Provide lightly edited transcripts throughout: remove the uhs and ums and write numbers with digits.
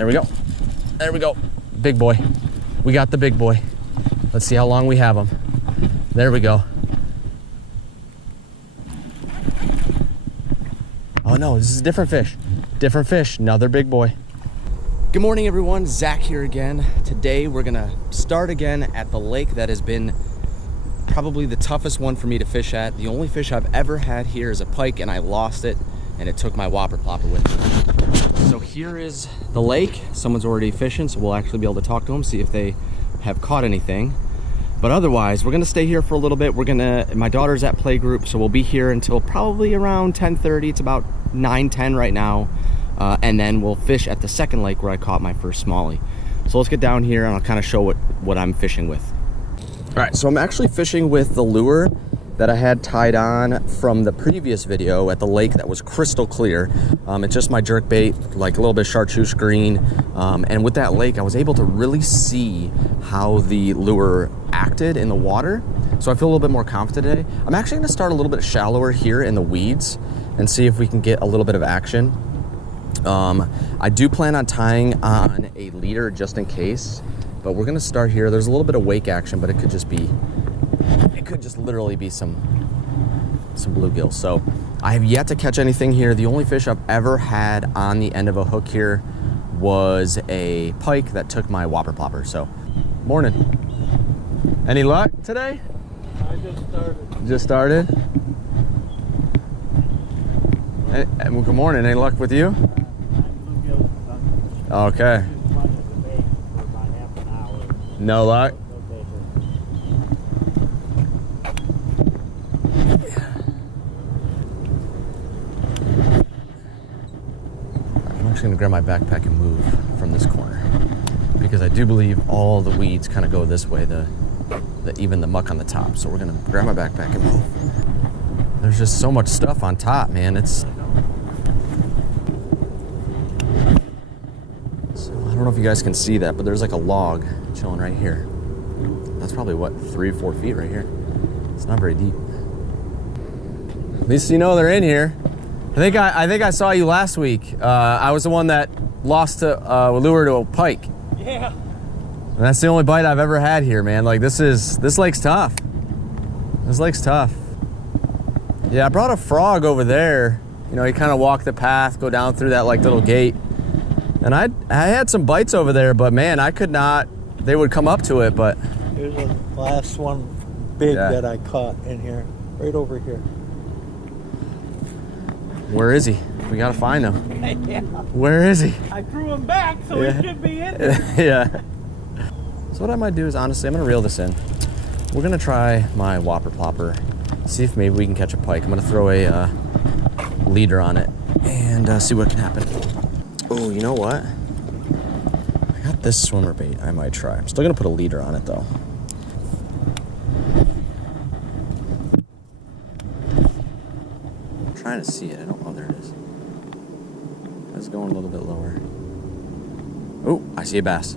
There we go. There we go. Big boy. We got the big boy. Let's see how long we have him. There we go. Oh no, this is a different fish. Different fish, another big boy. Good morning everyone, Zach here again. Today we're gonna start again at the lake that has been probably the toughest one for me to fish at. The only fish I've ever had here is a pike and I lost it and it took my whopper plopper with me. So here is the lake. Someone's already fishing, so we'll actually be able to talk to them, see if they have caught anything. But otherwise, we're gonna stay here for a little bit. My daughter's at playgroup, so we'll be here until probably around 10:30. It's about 9:10 right now. And then we'll fish at the second lake where I caught my first smallie. So let's get down here and I'll kind of show what I'm fishing with. All right, so I'm actually fishing with the lure that I had tied on from the previous video at the lake that was crystal clear. It's just my jerk bait, like a little bit of chartreuse green. And with that lake, I was able to really see how the lure acted in the water. So I feel a little bit more confident today. I'm actually gonna start a little bit shallower here in the weeds and see if we can get a little bit of action. I do plan on tying on a leader just in case, but we're gonna start here. There's a little bit of wake action, but it could just literally be some bluegills. So I have yet to catch anything here. The only fish I've ever had on the end of a hook here was a pike that took my whopper plopper. So, morning. Any luck today? I just started. Just started? Well, good morning. Any luck with you? Okay. No luck? I'm actually gonna grab my backpack and move from this corner because I do believe all the weeds kind of go this way, even the muck on the top. So we're gonna grab my backpack and move. There's just so much stuff on top, man. I don't know if you guys can see that, but there's like a log chilling right here. That's probably what, 3 or 4 feet right here. It's not very deep. At least you know they're in here. I think I saw you last week. I was the one that lost a lure to a pike. Yeah. And that's the only bite I've ever had here, man. Like this lake's tough. This lake's tough. Yeah, I brought a frog over there. You know, you kind of walk the path, go down through that like little gate. And I had some bites over there, but man, I could not, they would come up to it, but. Here's the last one big that I caught in here, right over here. Where is he? We gotta find him. Yeah. Where is he? I threw him back, so he should be in there. Yeah. So what I might do is, honestly, I'm gonna reel this in. We're gonna try my whopper plopper, see if maybe we can catch a pike. I'm gonna throw a leader on it and see what can happen. Oh, you know what? I got this swimmer bait I might try. I'm still gonna put a leader on it though. I'm trying to see it. I don't know. There it is. It's going a little bit lower. Oh, I see a bass.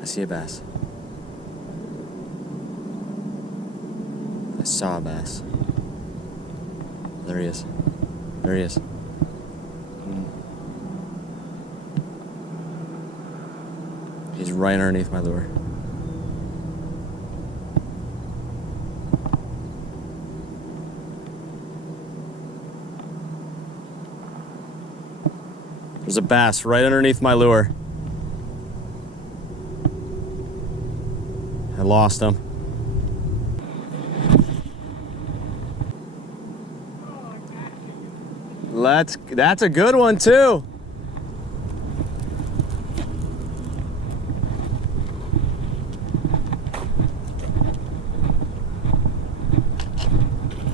I see a bass. I saw a bass. There he is. There he is. He's right underneath my lure. There's a bass right underneath my lure. I lost him. That's a good one too.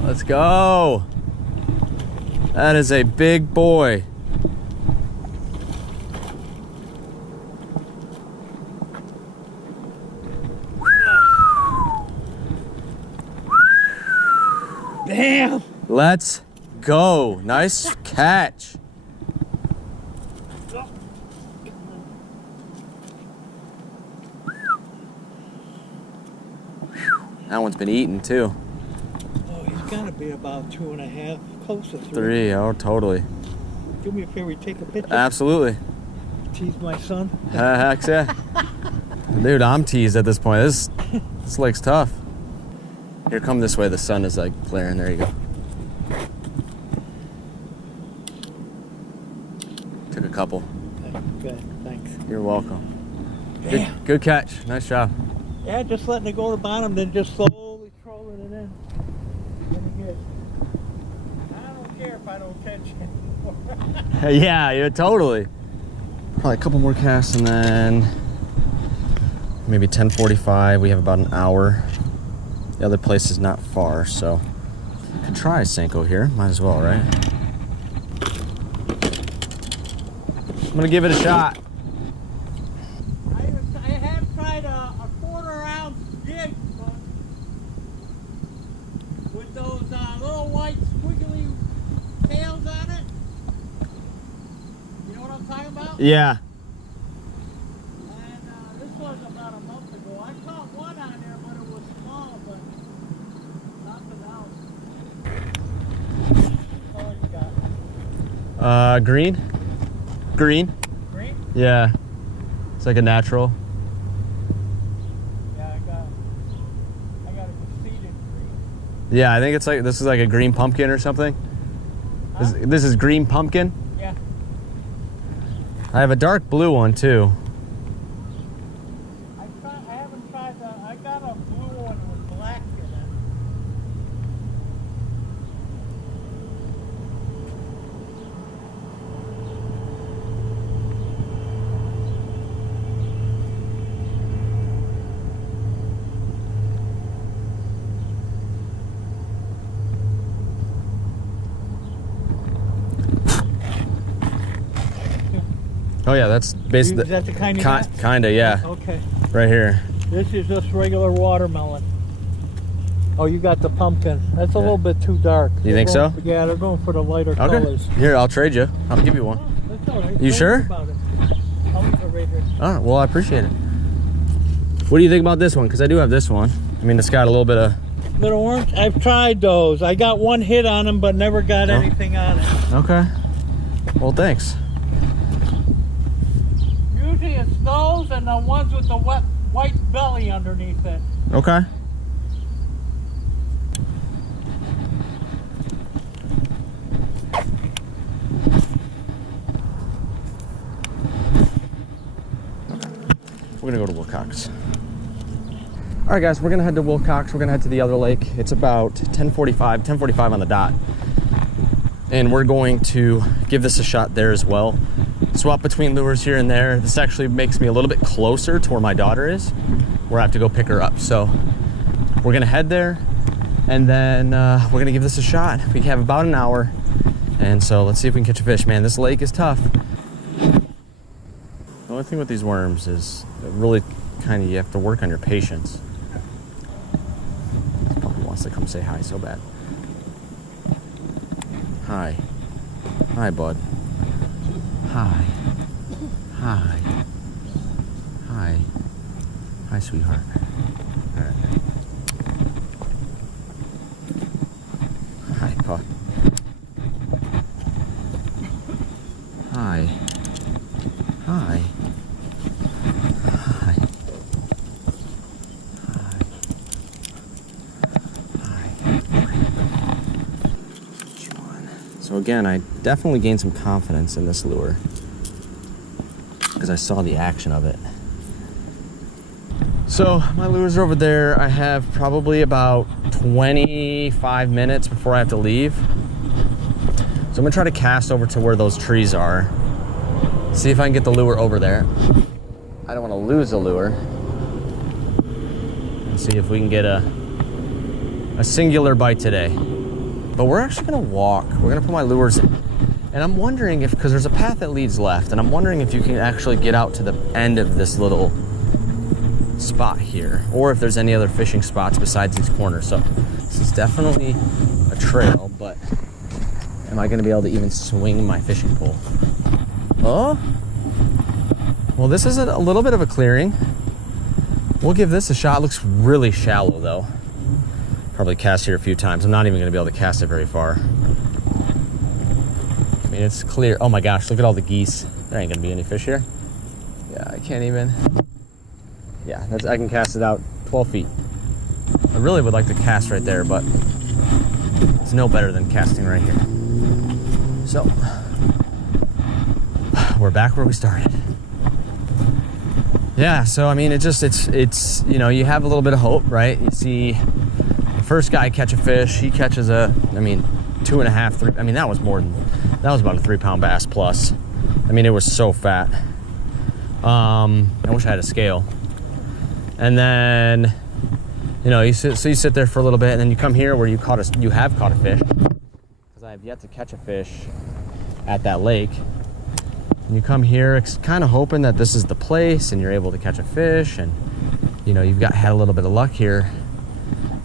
Let's go. That is a big boy. Damn. Let's go. Nice catch. That one's been eaten too. Oh, he's got to be about 2.5, close to 3. 3, oh, totally. do me a favor, take a picture. Absolutely. Tease my son. Heck yeah. Dude, I'm teased at this point. This lake's tough. Here, come this way. The sun is like flaring. There you go. Took a couple. Okay, thanks. You're welcome. Good catch. Nice job. Yeah, just letting it go to the bottom, then just slowly trolling it in. Pretty good. I don't care if I don't catch it. Yeah, totally. Probably a couple more casts and then maybe 10:45. We have about an hour. The other place is not far, so could try a Senko here. Might as well, right? I'm gonna give it a shot. I have tried a quarter-ounce jig, but with those little white squiggly tails on it. You know what I'm talking about? Yeah. And this was about a month ago. I caught one on there, but it was small, but nothing else. What you got? Green. Green. Green? Yeah. It's like a natural. Yeah, I got a conceited green. Yeah, I think it's like, this is like a green pumpkin or something. Huh? This is green pumpkin. Yeah. I have a dark blue one too. I haven't tried the. I got a blue one with black in it. Oh yeah, that's basically. Is that the kind you got? Kinda, yeah. Okay. Right here. This is just regular watermelon. Oh, you got the pumpkin. That's a little bit too dark. You think so? Yeah, they're going for the lighter Okay. colors. Here, I'll trade you. I'll give you one. Oh, that's all right. You Don't sure? worry about it. I'll leave it right here. All right, well, I appreciate it. What do you think about this one? Because I do have this one. I mean, it's got a little bit of... Little orange? I've tried those. I got one hit on them, but never got anything on it. Okay. Well, thanks. Usually it's those and the ones with the white belly underneath it. Okay. We're gonna go to Wilcox. All right, guys, we're gonna head to Wilcox. We're gonna head to the other lake. It's about 10:45 on the dot. And we're going to give this a shot there as well. Swap between lures here and there. This actually makes me a little bit closer to where my daughter is, where I have to go pick her up. So we're gonna head there and then we're gonna give this a shot. We have about an hour. And so let's see if we can catch a fish. Man, this lake is tough. The only thing with these worms is really kind of, you have to work on your patience. This puppy wants to come say hi so bad. Hi. Hi, bud. Hi. Hi. Hi. Hi, sweetheart. All right. Hi, pup. Hi. Hi. Hi. So again, I definitely gained some confidence in this lure because I saw the action of it. So my lures are over there. I have probably about 25 minutes before I have to leave. So I'm gonna try to cast over to where those trees are. See if I can get the lure over there. I don't wanna lose the lure. And see if we can get a singular bite today. But we're actually gonna walk. We're gonna put my lures in. And I'm wondering if, because there's a path that leads left, and I'm wondering if you can actually get out to the end of this little spot here, or if there's any other fishing spots besides these corners. So this is definitely a trail, but am I gonna be able to even swing my fishing pole? Oh, well, this is a little bit of a clearing. We'll give this a shot. It looks really shallow though. Probably cast here a few times. I'm not even gonna be able to cast it very far. mean, it's clear. Oh my gosh, look at all the geese. There ain't gonna be any fish here. Yeah, I can't even. Yeah, I can cast it out 12 feet. I really would like to cast right there, but it's no better than casting right here. So, we're back where we started. Yeah, so I mean, it's you know, you have a little bit of hope, right? You see the first guy catch a fish, he catches I mean, 2.5, 3, I mean, that was about a 3-pound bass plus. I mean, it was so fat. I wish I had a scale. And then, you know, you sit there for a little bit, and then you come here where you have caught a fish, because I have yet to catch a fish at that lake. And you come here kind of hoping that this is the place and you're able to catch a fish, and you know, you've had a little bit of luck here.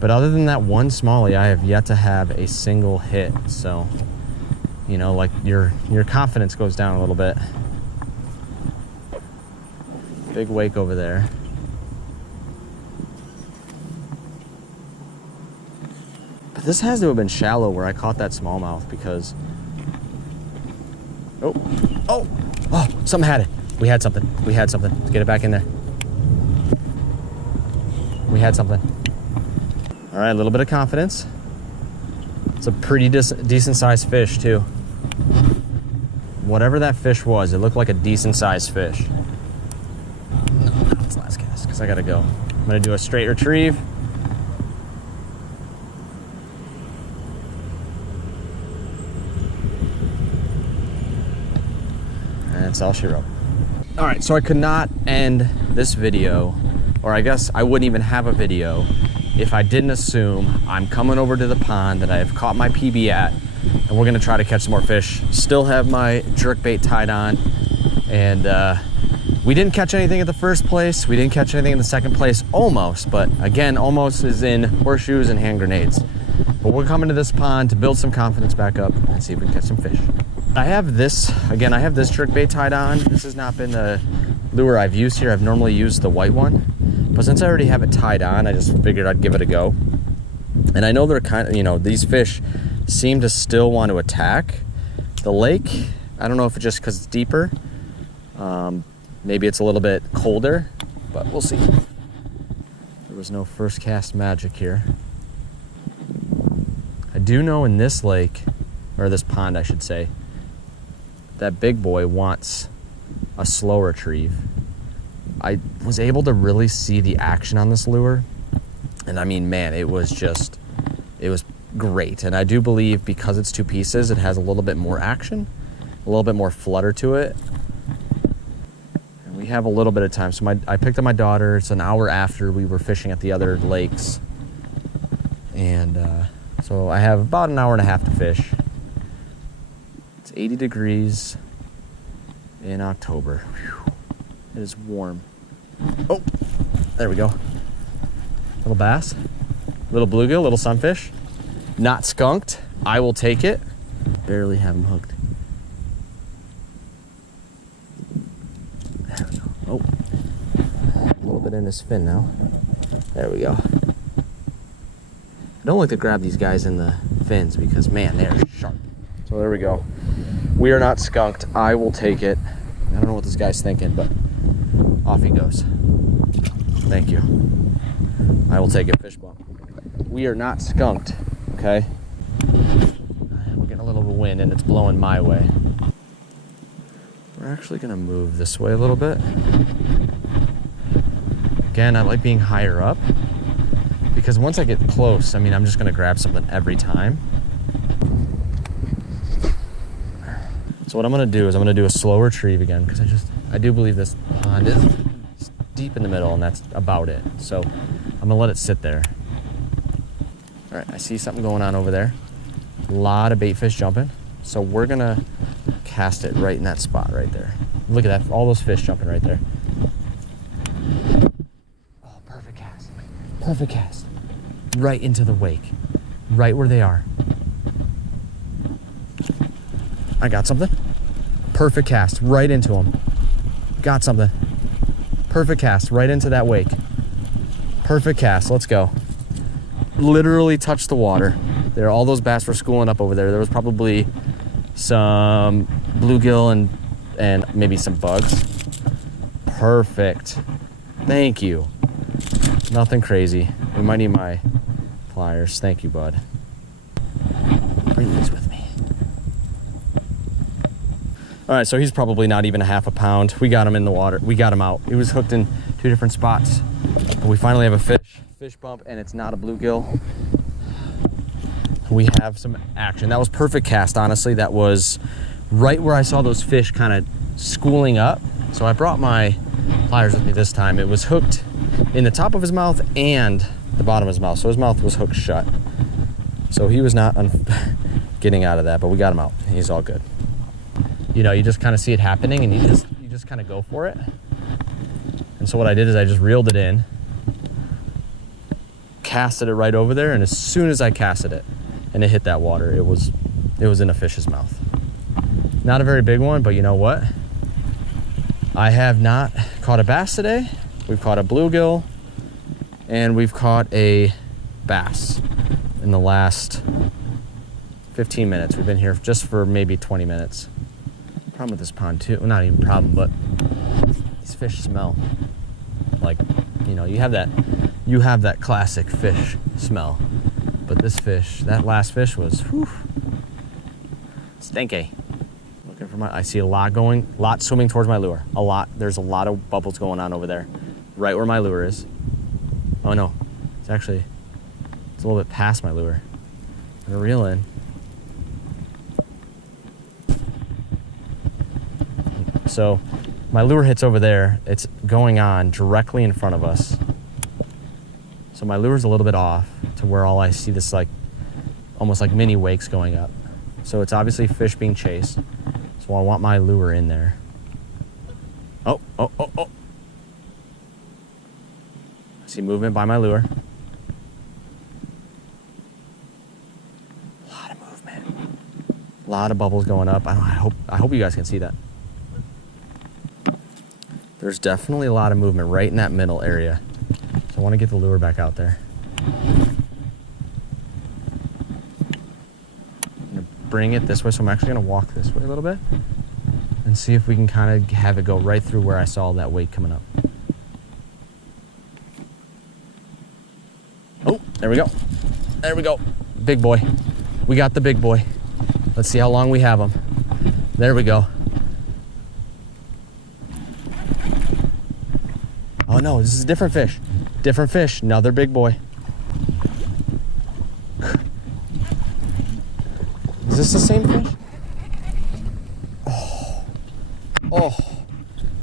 But other than that one smallie, I have yet to have a single hit. So, you know, like your confidence goes down a little bit. Big wake over there. But this has to have been shallow where I caught that smallmouth, because oh, something had it. We had something. Let's get it back in there. We had something. All right, a little bit of confidence. It's a pretty decent sized fish too. Whatever that fish was, it looked like a decent sized fish. No, it's last cast, because I gotta go. I'm gonna do a straight retrieve. That's all she wrote. All right, so I could not end this video, or I guess I wouldn't even have a video, if I didn't assume I'm coming over to the pond that I have caught my PB at, and we're gonna try to catch some more fish. Still have my jerk bait tied on, and we didn't catch anything at the first place. We didn't catch anything in the second place, almost, but again, almost is in horseshoes and hand grenades. But we're coming to this pond to build some confidence back up and see if we can catch some fish. I have this jerk bait tied on. This has not been the lure I've used here. I've normally used the white one, but since I already have it tied on, I just figured I'd give it a go. And I know they're kind of, you know, these fish seem to still want to attack the lake. I don't know if it's just because it's deeper. Maybe it's a little bit colder, but we'll see. There was no first cast magic here. I do know in this lake, or this pond I should say, that big boy wants a slow retrieve. I was able to really see the action on this lure, and I mean, man, it was great. And I do believe because it's 2 pieces, it has a little bit more action, a little bit more flutter to it. And we have a little bit of time. So I picked up my daughter. It's an hour after we were fishing at the other lakes, and so I have about an hour and a half to fish. 80 degrees in October. Whew. It is warm. Oh, there we go. Little bass, little bluegill, little sunfish. Not skunked. I will take it. Barely have him hooked. There we go. Oh, a little bit in his fin now. There we go. I don't like to grab these guys in the fins because, man, they're sharp. So there we go. We are not skunked. I will take it. I don't know what this guy's thinking, but off he goes. Thank you. I will take it, fish bump. We are not skunked, okay? We're getting a little of a wind and it's blowing my way. We're actually gonna move this way a little bit. Again, I like being higher up because once I get close, I mean, I'm just gonna grab something every time. So what I'm gonna do is I'm gonna do a slow retrieve again, because I do believe this pond is deep in the middle, and that's about it. So I'm gonna let it sit there. All right, I see something going on over there. A lot of bait fish jumping. So we're gonna cast it right in that spot right there. Look at that, all those fish jumping right there. Oh, perfect cast. Perfect cast. Right into the wake. Right where they are. I got something. Perfect cast, right into them. Got something. Perfect cast, right into that wake. Perfect cast, let's go. Literally touched the water. All those bass were schooling up over there. There was probably some bluegill and maybe some bugs. Perfect. Thank you. Nothing crazy. We might need my pliers. Thank you, bud. Bring these with me. All right, so he's probably not even a half a pound. We got him in the water. We got him out. He was hooked in 2 different spots. We finally have a fish bump, and it's not a bluegill. We have some action. That was perfect cast, honestly. That was right where I saw those fish kind of schooling up. So I brought my pliers with me this time. It was hooked in the top of his mouth and the bottom of his mouth. So his mouth was hooked shut. So he was not getting out of that, but we got him out. He's all good. You know, you just kind of see it happening and you just kind of go for it. And so what I did is I just reeled it in, casted it right over there, and as soon as I casted it and it hit that water, it was in a fish's mouth. Not a very big one, but you know what? I have not caught a bass today. We've caught a bluegill and we've caught a bass in the last 15 minutes. We've been here just for maybe 20 minutes. Problem with this pond too, well, not even problem, but these fish smell like, you know, you have that classic fish smell. But this fish, that last fish was, whew, stinky. Looking for I see a lot swimming towards my lure. There's a lot of bubbles going on over there, right where my lure is. Oh no, it's a little bit past my lure. I'm gonna reel in. So my lure hits over there. It's going on directly in front of us. So my lure's a little bit off to where all I see this like, almost like mini wakes going up. So it's obviously fish being chased. So I want my lure in there. Oh. I see movement by my lure. A lot of movement. A lot of bubbles going up. I hope you guys can see that. There's definitely a lot of movement right in that middle area. So I want to get the lure back out there. I'm gonna bring it this way, so I'm actually gonna walk this way a little bit and see if we can kind of have it go right through where I saw that weight coming up. Oh, there we go. There we go. Big boy. We got the big boy. Let's see how long we have him. There we go. Oh no, this is a different fish. Different fish, another big boy. Is this the same fish? Oh,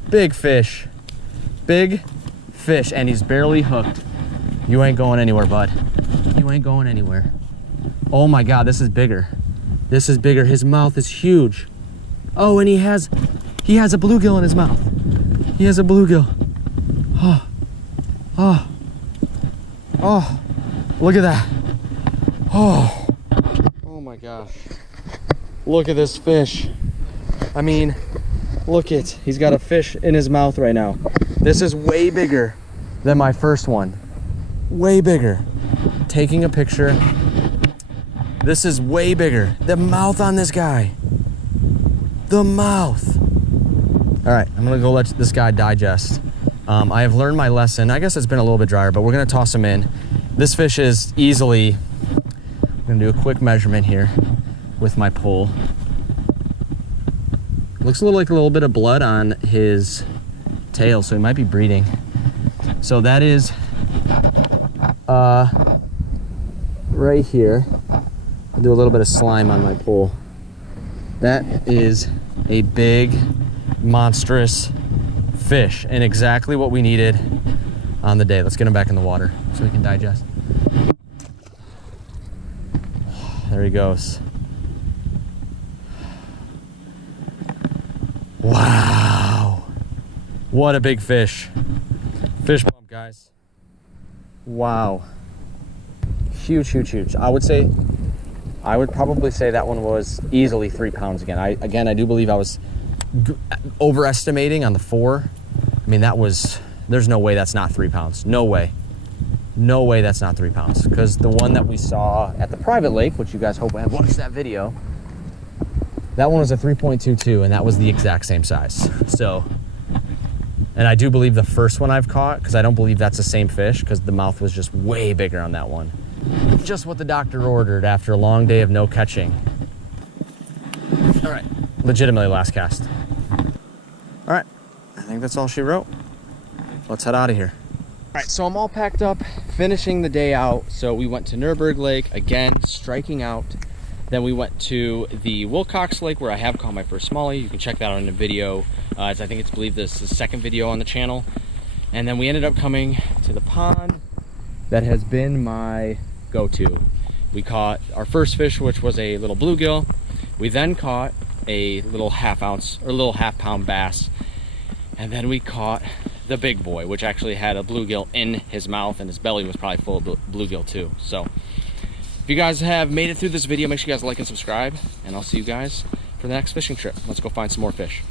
big fish. Big fish, and he's barely hooked. You ain't going anywhere, bud. You ain't going anywhere. Oh my God, this is bigger. This is bigger. His mouth is huge. Oh, and he has a bluegill in his mouth. He has a bluegill. Oh, look at that. Oh my gosh. Look at this fish. I mean, he's got a fish in his mouth right now. This is way bigger than my first one. Way bigger. Taking a picture. This is way bigger. The mouth on this guy. The mouth. All right, I'm gonna go let this guy digest. I have learned my lesson. I guess it's been a little bit drier, but we're gonna toss him in. This fish is easily, I'm gonna do a quick measurement here with my pole. Looks a little bit of blood on his tail, so he might be breeding. So that is right here. I'll do a little bit of slime on my pole. That is a big, monstrous fish, and exactly what we needed on the day. Let's get him back in the water so he can digest. There he goes. Wow. What a big fish. Fish bump, guys. Wow. Huge, huge, huge. I would probably say that one was easily 3 pounds again. I do believe I was overestimating on the 4. I mean, there's no way that's not 3 pounds. No way. No way that's not 3 pounds. Because the one that we saw at the private lake, which you guys hope have watched that video, That one was a 3.22, and that was the exact same size. So, and I do believe the first one I've caught, because I don't believe that's the same fish, because the mouth was just way bigger on that one. Just what the doctor ordered after a long day of no catching. All right, legitimately last cast. All right, I think that's all she wrote. Let's head out of here. All right, so I'm all packed up, finishing the day out. So we went to Nurburg Lake, again, striking out. Then we went to the Wilcox Lake, where I have caught my first smallie. You can check that out in a video. As I think it's believed this is the second video on the channel. And then we ended up coming to the pond that has been my go-to. We caught our first fish, which was a little bluegill. We then caught a little half pound bass. And then we caught the big boy, which actually had a bluegill in his mouth, and his belly was probably full of bluegill too. So if you guys have made it through this video, make sure you guys like and subscribe, and I'll see you guys for the next fishing trip. Let's go find some more fish.